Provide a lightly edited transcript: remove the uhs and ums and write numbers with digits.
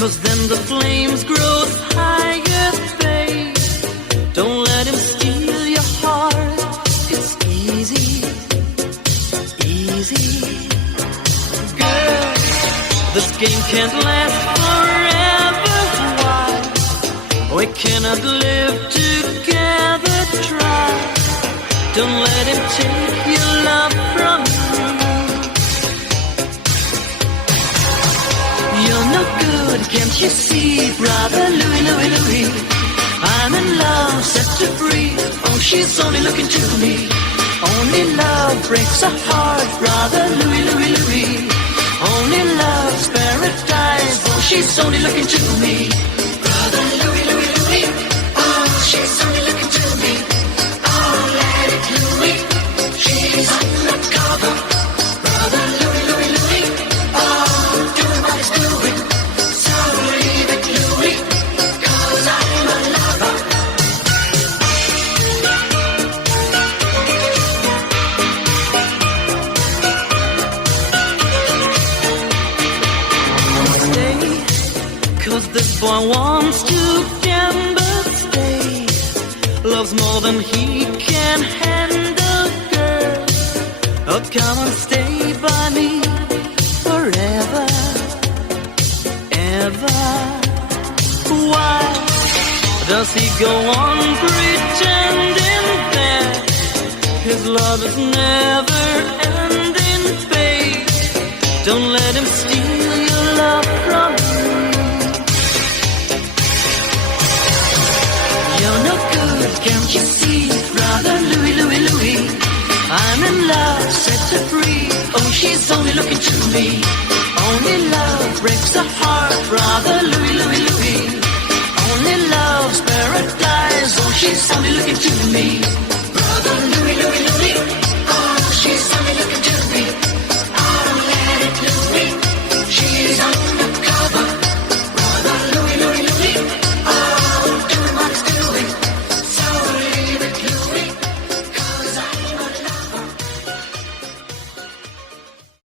'cause then the flames grow higher, babe. Don't let him steal your heart. It's easy, easy. Girl, this game can't last forever. Why? We cannot live together. Try. Don't let him take your love from you. You're no good, can't you see, brother Louie, Louie, Louie? I'm in love, set to free. Oh, she's only looking to me. Only love breaks a heart, brother Louie, Louie, Louie. Only love's paradise. Oh, she's only looking to me. Brother Louie, Louie, Louie. Oh, she's only looking to me. Oh, let it Louie. She's undercover. Brother Louie, Louie, Louie. Oh, doing what he's doing. So leave it, Louie, 'cause I'm a lover. Stay, 'cause this boy wants to gamble. Stay, loves more than he can handle, girl. Oh, come and stay by me forever, ever. Why does he go on pretending that his love is never ending, babe? Don't let him steal your love from you. You're no good, can't you see, brother Louie, Louie, Louie? I'm in love, set her free. Oh, she's only looking to me. Only love breaks a heart, brother Louie, Louie, Louie. Only love's paradise. Oh, she's only looking to me. Brother Louie.